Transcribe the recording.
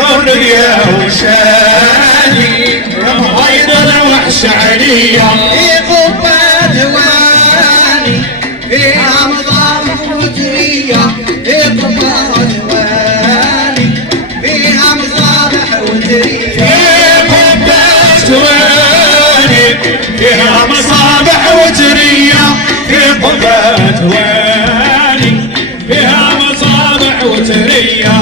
ورقية وشاني مهيدر وحشانية في قبة دواني فيها مصابح وجرية في قبة دواني فيها مصابح وجرية في قبة دواني فيها مصابح وجرية في قبة دواني فيها مصابح وجرية